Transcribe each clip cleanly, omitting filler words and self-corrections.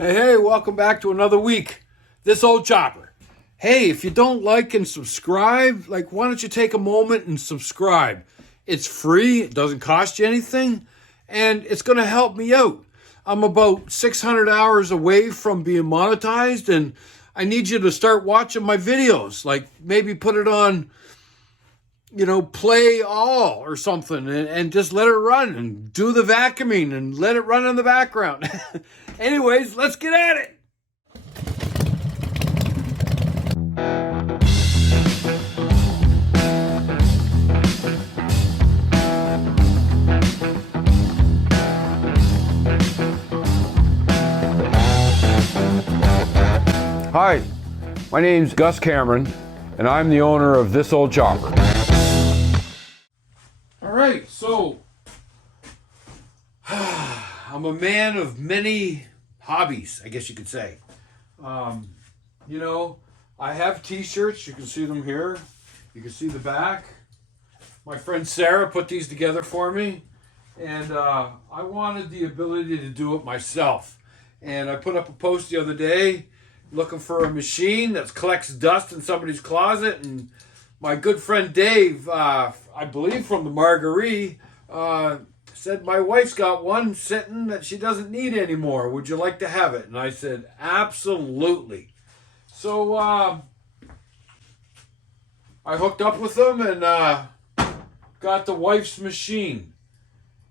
Hey, welcome back to another week. This old chopper. Hey, if you don't like and subscribe, why don't you take a moment and subscribe? It's free, it doesn't cost you anything, and it's going to help me out. I'm about 600 hours away from being monetized, and I need you to start watching my videos. Maybe put it on, play all or something, and just let it run and do the vacuuming and let it run in the background. Anyways, let's get at it. Hi, my name's Gus Cameron, and I'm the owner of This Old Chopper. All right, so I'm a man of many hobbies, I guess you could say. I have t-shirts. You can see them here. You can see the back. My friend Sarah put these together for me, and I wanted the ability to do it myself. And I put up a post the other day looking for a machine that collects dust in somebody's closet, and my good friend Dave, I believe from the Marguerite, said, my wife's got one sitting that she doesn't need anymore. Would you like to have it? And I said, absolutely. So I hooked up with them and got the wife's machine.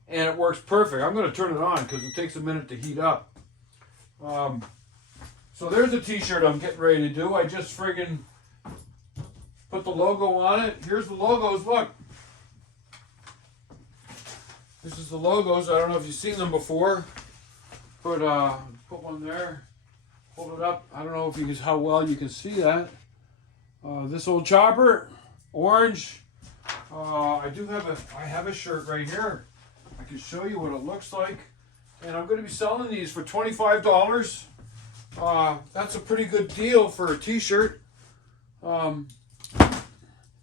And it works perfect. I'm going to turn it on because it takes a minute to heat up. So there's a t-shirt I'm getting ready to do. I just friggin' put the logo on it. Here's the logos, look. This is the logos. I don't know if you've seen them before. Put one there. Hold it up. I don't know how well you can see that. This old chopper, orange. I have a shirt right here. I can show you what it looks like. And I'm going to be selling these for $25. That's a pretty good deal for a t-shirt.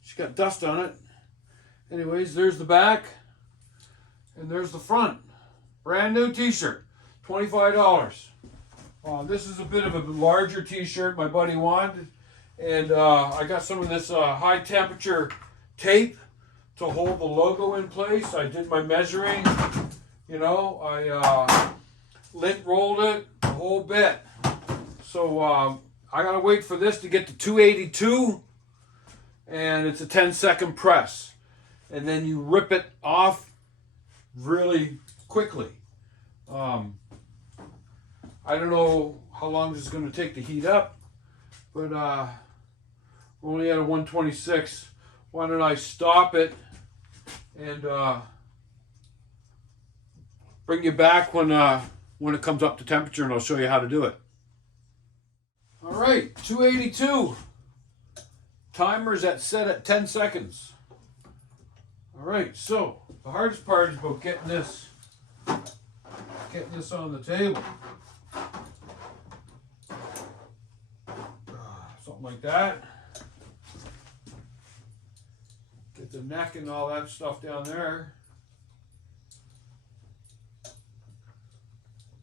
She's got dust on it. Anyways, there's the back. And there's the front. Brand new t-shirt. $25. This is a bit of a larger t-shirt my buddy wanted. And I got some of this high temperature tape to hold the logo in place. I did my measuring. I lint rolled it the whole bit. So I gotta wait for this to get to 282, and it's a 10-second press. And then you rip it off really quickly. I don't know how long this is going to take to heat up, but we're only at a 126. Why don't I stop it and bring you back when it comes up to temperature, and I'll show you how to do it. All right, 282. Timer's set at 10 seconds. All right, so the hardest part is about getting this on the table. Something like that. Get the neck and all that stuff down there.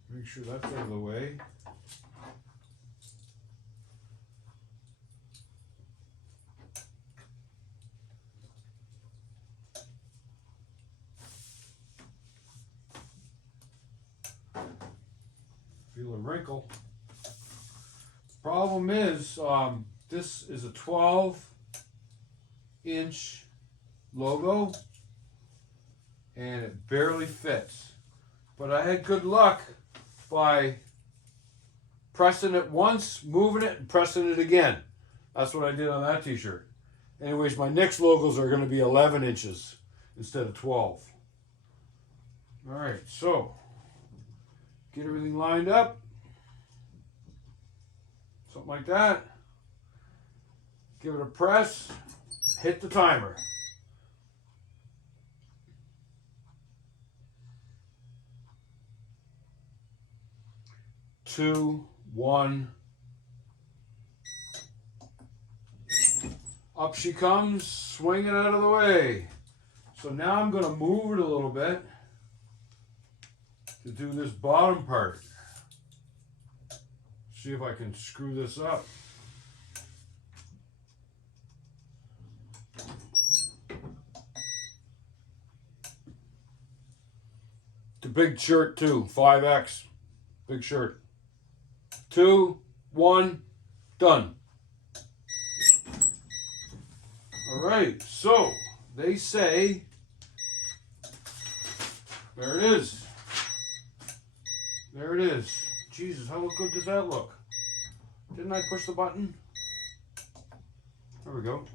Make sure that's out of the way. Feel a wrinkle. Problem is, this is a 12-inch logo, and it barely fits. But I had good luck by pressing it once, moving it, and pressing it again. That's what I did on that t-shirt. Anyways, my next logos are going to be 11 inches instead of 12. All right, so get everything lined up. Something like that. Give it a press. Hit the timer. Two, one. Up she comes, swinging out of the way. So now I'm going to move it a little bit to do this bottom part. see if I can screw this up. The big shirt too, 5X, big shirt. 2, 1, done. All right, so they say, there it is. There it is. Jesus, how good does that look? Didn't I push the button? There we go.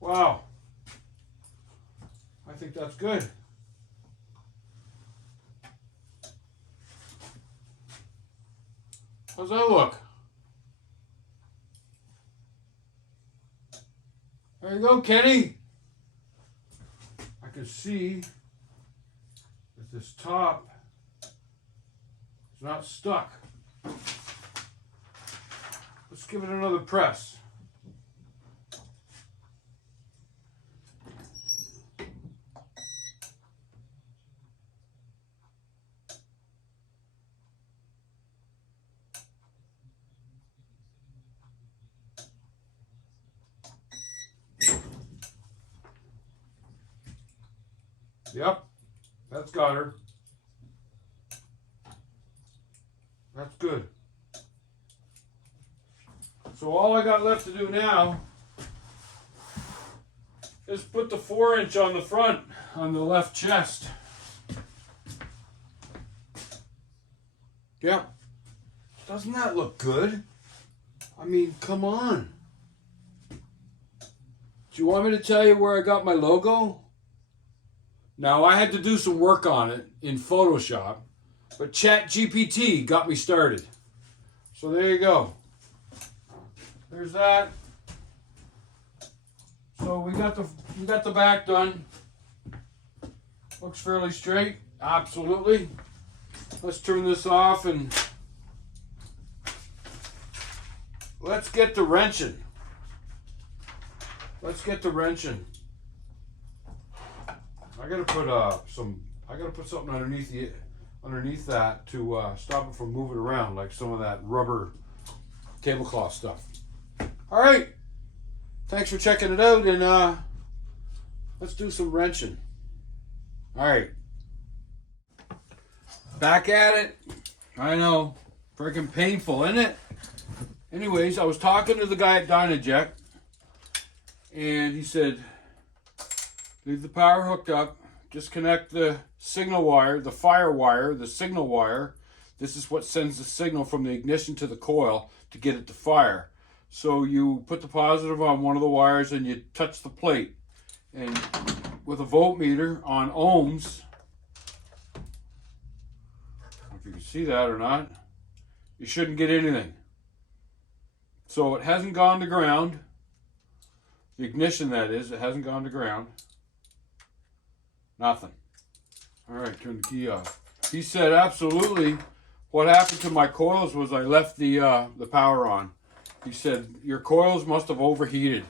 Wow. I think that's good. How's that look? There you go, Kenny. I can see that this top is not stuck. Let's give it another press. Yep, that's got her. That's good. So all I got left to do now is put the 4-inch on the front, on the left chest. Yep. Doesn't that look good? I mean, come on. Do you want me to tell you where I got my logo? Now, I had to do some work on it in Photoshop, but ChatGPT got me started. So there you go. There's that. So we got the back done. Looks fairly straight. Absolutely. Let's turn this off and let's get to wrenching. Let's get to wrenching. I gotta put something underneath that to stop it from moving around, like some of that rubber tablecloth stuff. All right, thanks for checking it out, and let's do some wrenching. All right, back at it. I know, freaking painful, isn't it? Anyways, I was talking to the guy at Dyna, and he said, leave the power hooked up, disconnect the signal wire, the fire wire, the signal wire. This is what sends the signal from the ignition to the coil to get it to fire. So you put the positive on one of the wires and you touch the plate. And with a voltmeter on ohms, I don't know if you can see that or not, you shouldn't get anything. So it hasn't gone to ground. The ignition, that is, it hasn't gone to ground. Nothing. All right, turn the key off. He said, absolutely. What happened to my coils was I left the power on. He said, your coils must have overheated.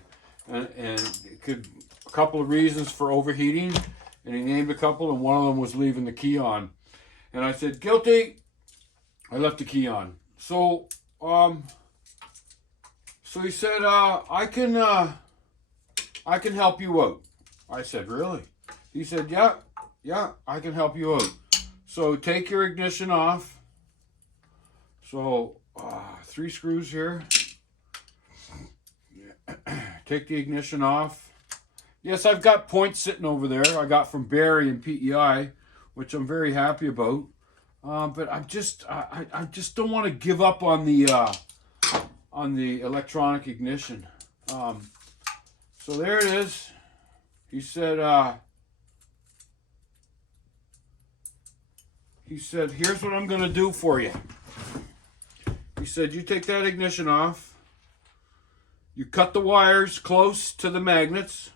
And it could, a couple of reasons for overheating. And he named a couple, and one of them was leaving the key on. And I said, guilty. I left the key on. So he said, I can help you out. I said, really? He said, yeah, I can help you out. So take your ignition off. So 3 screws here. Take the ignition off. Yes, I've got points sitting over there I got from Barry and PEI, which I'm very happy about. But I just don't want to give up on the electronic ignition. So there it is. He said, here's what I'm going to do for you. He said, you take that ignition off. You cut the wires close to the magnets.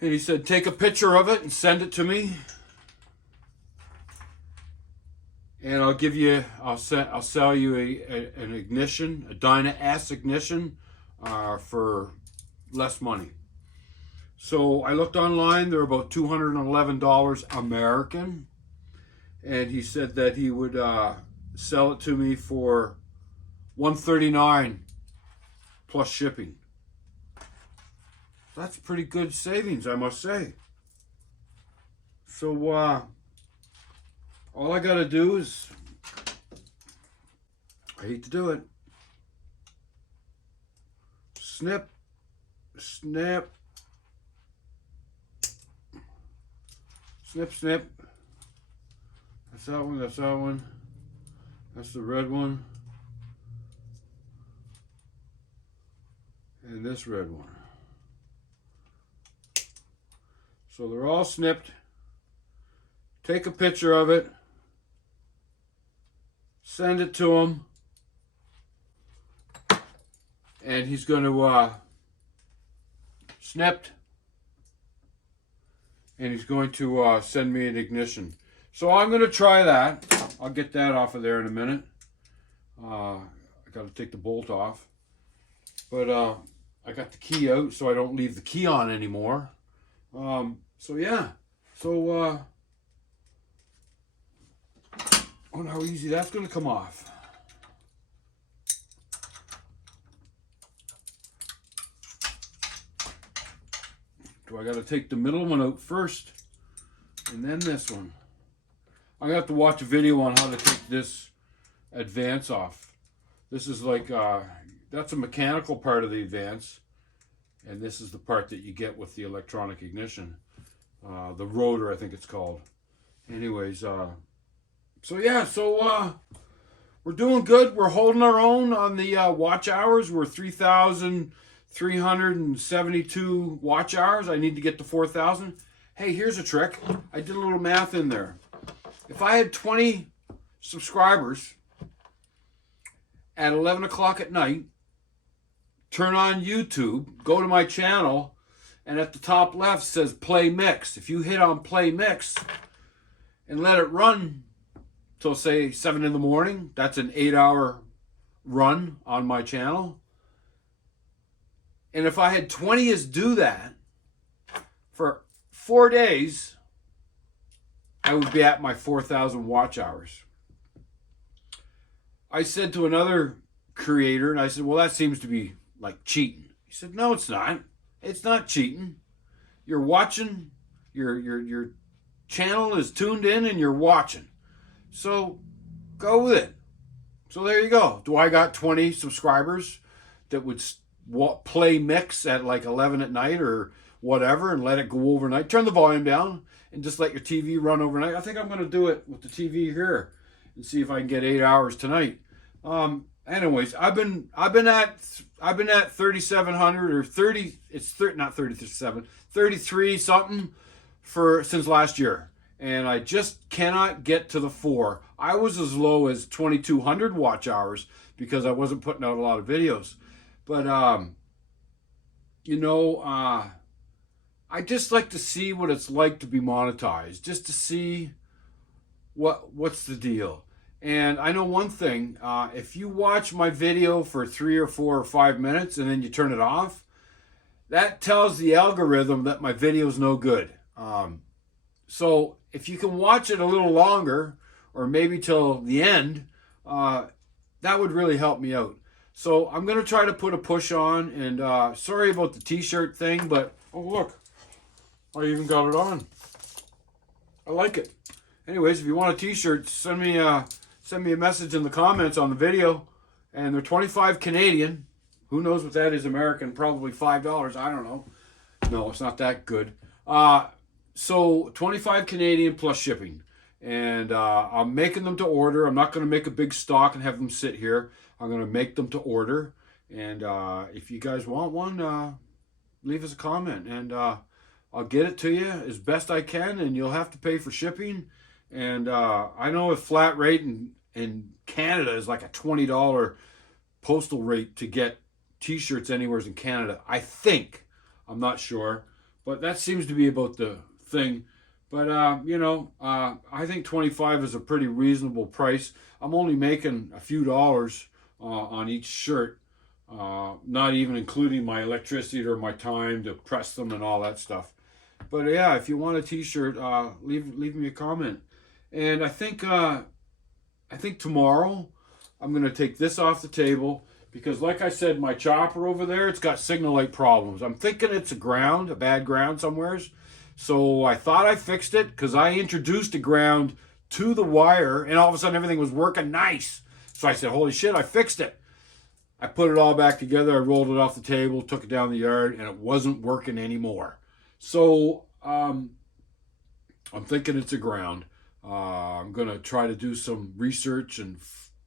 And he said, take a picture of it and send it to me. And I'll sell you an ignition, a Dyna S ignition, for less money. So I looked online, they're about $211 American. And he said that he would sell it to me for $139 plus shipping. That's pretty good savings, I must say. So all I gotta do is, I hate to do it, snip, snip, snip, snip. That's that one, that's that one. That's the red one. And this red one. So they're all snipped. Take a picture of it. Send it to him. And he's going to snipped. And he's going to send me an ignition. So I'm going to try that. I'll get that off of there in a minute. I got to take the bolt off. But I got the key out so I don't leave the key on anymore. So yeah. So I wonder how easy that's going to come off. Do I got to take the middle one out first and then this one? I'm going to have to watch a video on how to take this advance off. This is like, that's a mechanical part of the advance. And this is the part that you get with the electronic ignition. The rotor, I think it's called. Anyways, so yeah, so we're doing good. We're holding our own on the watch hours. We're 3,372 watch hours. I need to get to 4,000. Hey, here's a trick. I did a little math in there. If I had 20 subscribers at 11 o'clock at night, turn on YouTube, go to my channel, and at the top left says play mix. If you hit on play mix and let it run till say 7 in the morning, that's an 8-hour run on my channel. And if I had 20 do that for 4 days, I would be at my 4,000 watch hours. I said to another creator, and I said, well, that seems to be like cheating. He said, no, it's not. It's not cheating. You're watching, your channel is tuned in and you're watching. So go with it. So there you go. Do I got 20 subscribers that would play mix at like 11 at night or whatever and let it go overnight? Turn the volume down and just let your TV run overnight. I think I'm going to do it with the TV here and see if I can get 8 hours tonight. Anyways, I've been at 3,700 or 30. It's not 37, 33 something since last year, and I just cannot get to the 4. I was as low as 2,200 watch hours because I wasn't putting out a lot of videos, but I just like to see what it's like to be monetized, just to see what's the deal. And I know one thing, if you watch my video for 3 or 4 or 5 minutes and then you turn it off, that tells the algorithm that my video is no good. So if you can watch it a little longer, or maybe till the end, that would really help me out. So I'm going to try to put a push on, and sorry about the t-shirt thing, but oh look, I even got it on. I like it. Anyways, if you want a t-shirt, send me a message in the comments on the video, and they're 25 Canadian. Who knows what that is American? Probably $5. I don't know. No, it's not that good. So 25 Canadian plus shipping, and I'm making them to order. I'm not going to make a big stock and have them sit here. I'm going to make them to order, and if you guys want one, leave us a comment, and I'll get it to you as best I can, and you'll have to pay for shipping. And I know a flat rate in Canada is like a $20 postal rate to get t-shirts anywhere in Canada. I think. I'm not sure. But that seems to be about the thing. But, I think 25 is a pretty reasonable price. I'm only making a few dollars on each shirt. Not even including my electricity or my time to press them and all that stuff. But yeah, if you want a t-shirt, leave me a comment. And I think I think tomorrow I'm going to take this off the table because, like I said, my chopper over there, it's got signal light problems. I'm thinking it's a bad ground somewheres. So I thought I fixed it because I introduced a ground to the wire and all of a sudden everything was working nice. So I said, holy shit, I fixed it. I put it all back together. I rolled it off the table, took it down the yard, and it wasn't working anymore. So I'm thinking it's a ground. I'm going to try to do some research and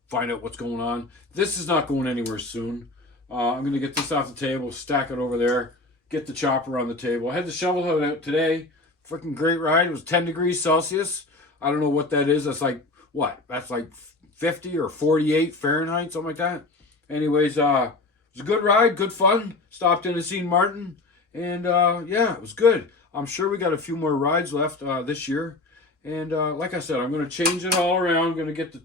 find out what's going on. This is not going anywhere soon. I'm going to get this off the table, stack it over there, get the chopper on the table. I had the shovel out today. Freaking great ride. It was 10 degrees Celsius. I don't know what that is. That's like, what? That's like 50 or 48 Fahrenheit, something like that. Anyways, it was a good ride, good fun. Stopped in and seen Martin. And yeah, it was good. I'm sure we got a few more rides left this year. And like I said, I'm going to change it all around. I'm going to get the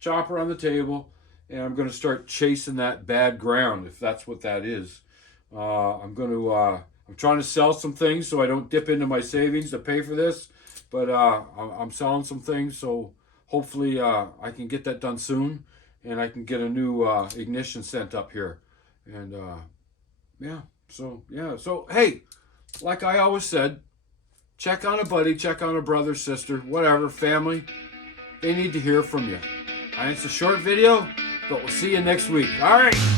chopper on the table. And I'm going to start chasing that bad ground, if that's what that is. I'm trying to sell some things so I don't dip into my savings to pay for this. But I'm selling some things, so hopefully I can get that done soon. And I can get a new ignition sent up here. And yeah, so hey, like I always said, check on a buddy, check on a brother, sister, whatever, family. They need to hear from you. And it's a short video, but we'll see you next week. All right.